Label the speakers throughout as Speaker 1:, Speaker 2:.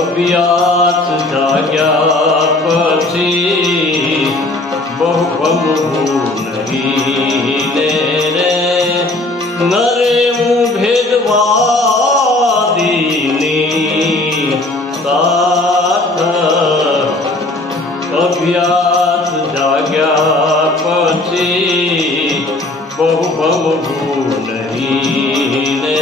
Speaker 1: અભ્યાસ જાગ્યા પછી બહુ ભમવું નહીં રે. નરે હું ભેદવાદીની સાથ અભ્યાસ જાગ્યા પછી બહુ ભમવું નહીં રે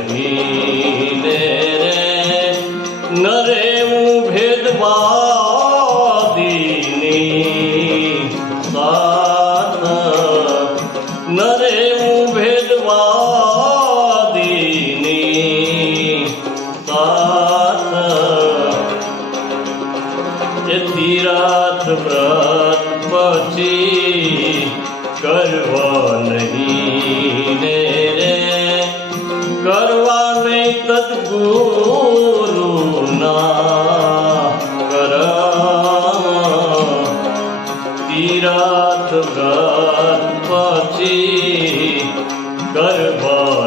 Speaker 1: ભમવું નહીં ને રે નરે હું ભેદવાદીની સાથ નરે હું ભેદવાદીની સાથ એ રાત વ્રત પછી કરવા નહીં કરવા નહીં તદગુરુ ના કરા તીરાથ વ્રત પછી કરવા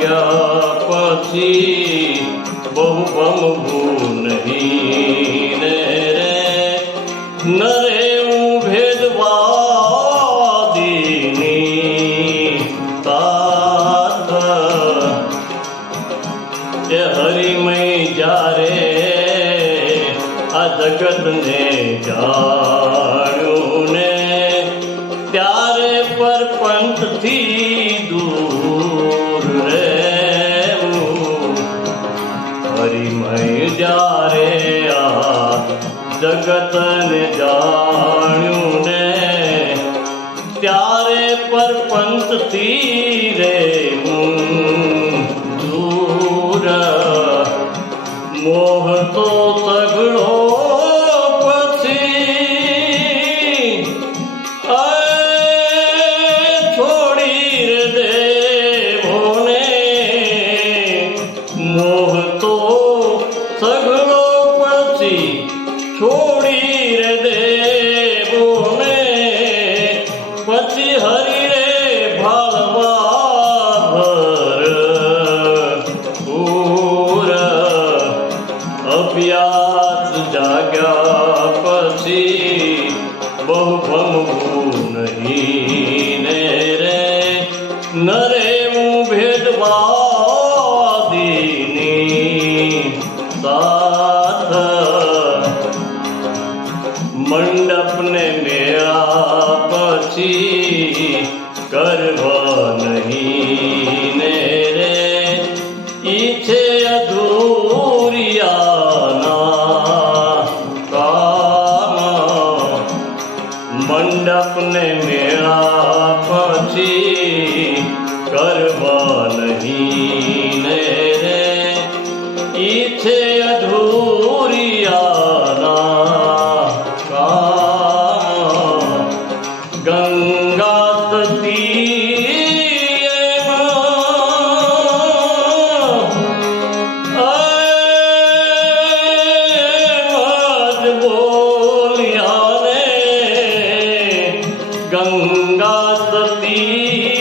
Speaker 1: જાગ્યા પછી બહુ ભમવું નહીં રે નરે હું ભેદવાદીની તાત. એ હરિમય જ્યારે આ જગતને જાણ્યું ને, ત્યારે પરપંચથી જગતને જાણ્યું ને ત્યારે પરપંચથી રહેવું અભ્યાસ જાગ્યા પછી બહુ કરવા નહીં રે ઈચ્છે અધૂરિયાના કામ. ગંગા તતી गङ्गा सती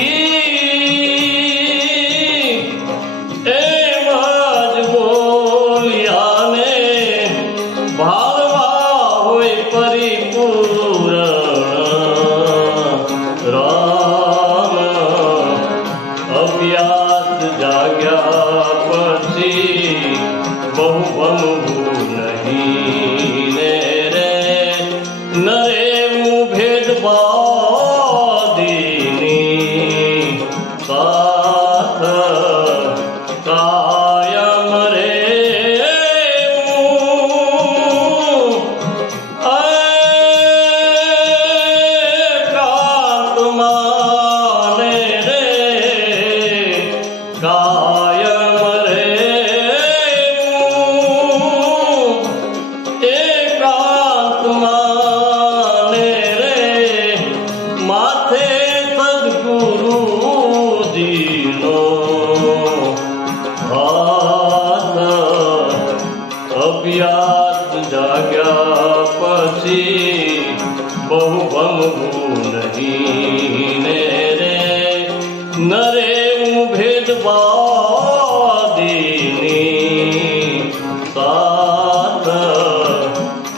Speaker 1: ભેદવાદીની સાથ.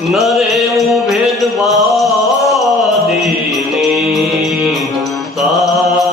Speaker 1: નરે હું ભેદવાદીની સાથ.